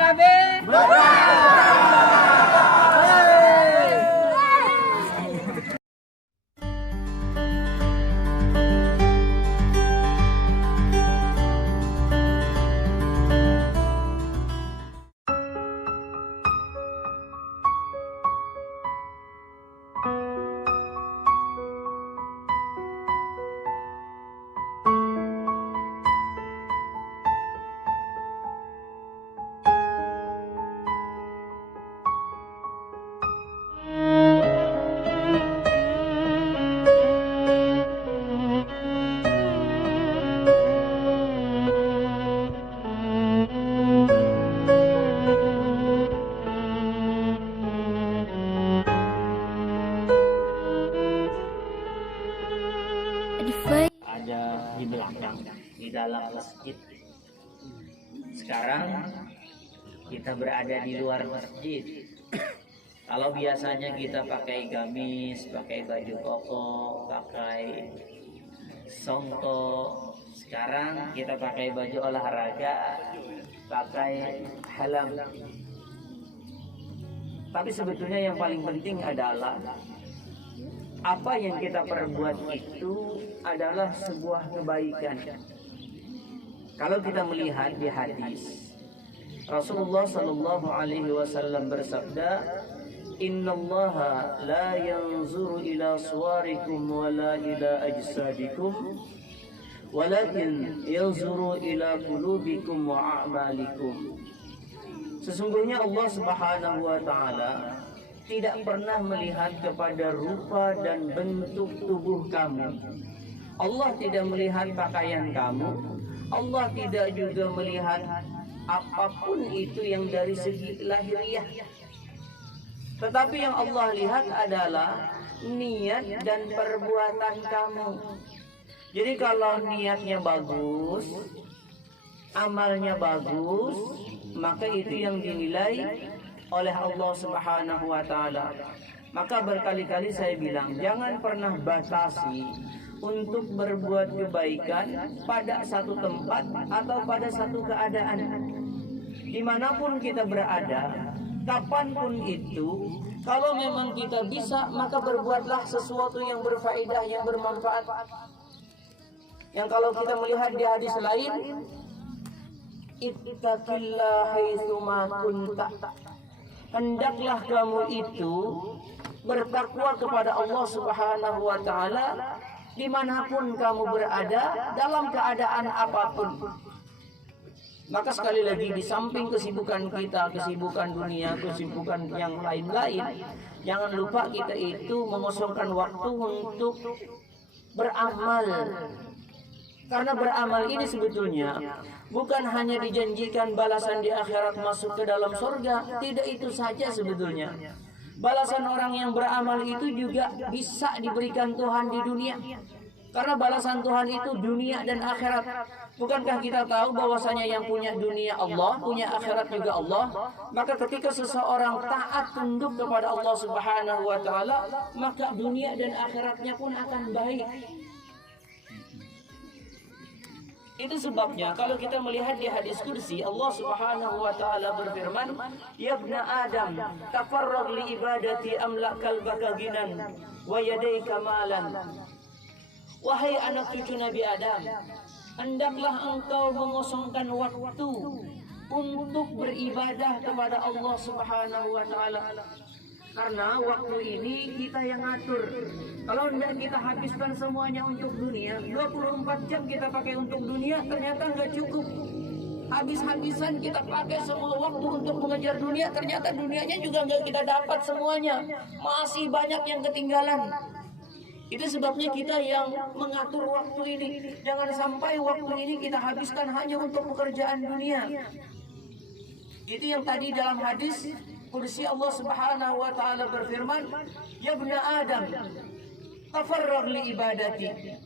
PKB ada di belakang di dalam masjid. Sekarang kita berada di luar masjid. Kalau biasanya kita pakai gamis, pakai baju koko, pakai songko, sekarang kita pakai baju olahraga, pakai helm. Tapi sebetulnya yang paling penting adalah apa yang kita perbuat itu adalah sebuah kebaikan. Kalau kita melihat di hadis, Rasulullah Sallallahu Alaihi Wasallam bersabda, Innallaha la yanzuru ila suwarikum wa la ila ajsadikum, walakin yanzuru ila qulubikum wa a'malikum. Sesungguhnya Allah Subhanahu wa Ta'ala tidak pernah melihat kepada rupa dan bentuk tubuh kamu. Allah tidak melihat pakaian kamu. Allah tidak juga melihat apapun itu yang dari segi lahiriah. Tetapi yang Allah lihat adalah niat dan perbuatan kamu. Jadi kalau niatnya bagus, amalnya bagus, maka itu yang dinilai oleh Allah Subhanahu wa Ta'ala. Maka berkali-kali saya bilang, jangan pernah batasi untuk berbuat kebaikan pada satu tempat atau pada satu keadaan. Dimanapun kita berada, kapanpun itu, kalau memang kita bisa, maka berbuatlah sesuatu yang berfaedah, yang bermanfaat. Yang kalau kita melihat di hadis lain, ittaqillah haitsuma kunta. Hendaklah kamu itu bertakwa kepada Allah Subhanahu wa Ta'ala dimanapun kamu berada, dalam keadaan apapun. Maka sekali lagi, di samping kesibukan kita, kesibukan dunia, kesibukan yang lain-lain, jangan lupa kita itu mengosongkan waktu untuk beramal. Karena beramal ini sebetulnya bukan hanya dijanjikan balasan di akhirat masuk ke dalam surga. Tidak itu saja sebetulnya. Balasan orang yang beramal itu juga bisa diberikan Tuhan di dunia. Karena balasan Tuhan itu dunia dan akhirat. Bukankah kita tahu bahwasanya yang punya dunia Allah, punya akhirat juga Allah? Maka ketika seseorang taat tunduk kepada Allah Subhanahu wa Ta'ala, maka dunia dan akhiratnya pun akan baik. Itu sebabnya kalau kita melihat di hadis kursi, Allah Subhanahu wa Ta'ala berfirman, Ya ibna Adam, tafarrag li ibadati amla kalbaka ginan wa yadayka malan. Wahai anak cucu Nabi Adam, hendaklah engkau mengosongkan waktu untuk beribadah kepada Allah Subhanahu wa Ta'ala. Karena waktu ini kita yang ngatur. Kalau tidak kita habiskan semuanya untuk dunia, 24 jam kita pakai untuk dunia, ternyata nggak cukup. Habis-habisan kita pakai semua waktu untuk mengejar dunia, ternyata dunianya juga nggak kita dapat semuanya. Masih banyak yang ketinggalan. Itu sebabnya kita yang mengatur waktu ini. Jangan sampai waktu ini kita habiskan hanya untuk pekerjaan dunia. Itu yang tadi dalam hadis kursi Allah Subhanahu wa Ta'ala berfirman, Ya ibna Adam, tafarrag li ibadati.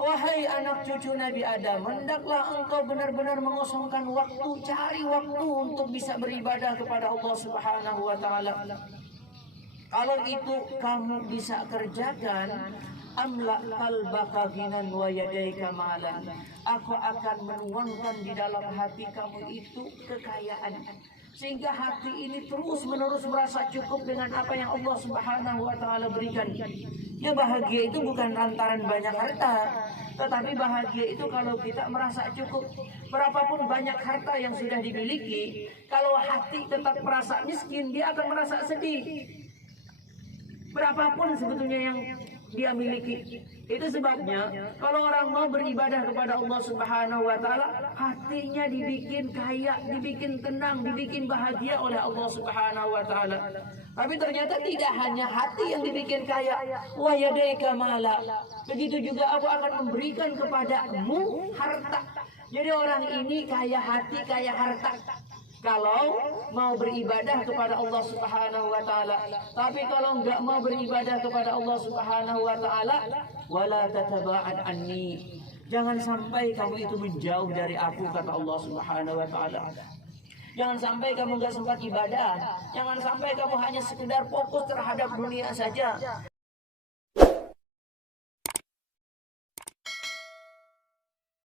Wahai anak cucu Nabi Adam, hendaklah engkau benar-benar mengosongkan waktu, cari waktu untuk bisa beribadah kepada Allah Subhanahu wa Ta'ala. Kalau itu kamu bisa kerjakan, amla qalbaka ghinan wa yadayka malan. Aku akan menuangkan di dalam hati kamu itu kekayaan, sehingga hati ini terus-menerus merasa cukup dengan apa yang Allah Subhanahu wa taala berikan. Ya, bahagia itu bukan lantaran banyak harta, tetapi bahagia itu kalau kita merasa cukup. Berapapun banyak harta yang sudah dimiliki, kalau hati tetap merasa miskin, dia akan merasa sedih. Berapapun sebetulnya yang dia miliki. Itu sebabnya kalau orang mau beribadah kepada Allah Subhanahu wa taala, hatinya dibikin kaya, dibikin tenang, dibikin bahagia oleh Allah Subhanahu wa taala. Tapi ternyata tidak hanya hati yang dibikin kaya. Wa yadaika mala. Begitu juga aku akan memberikan kepadamu harta. Jadi orang ini kaya hati, kaya harta, kalau mau beribadah kepada Allah Subhanahu wa taala. Tapi kalau enggak mau beribadah kepada Allah Subhanahu wa taala, wala tataba'an anni. Jangan sampai kamu itu menjauh dari aku, kata Allah Subhanahu wa taala. Jangan sampai kamu enggak sempat ibadah. Jangan sampai kamu hanya sekedar fokus terhadap dunia saja.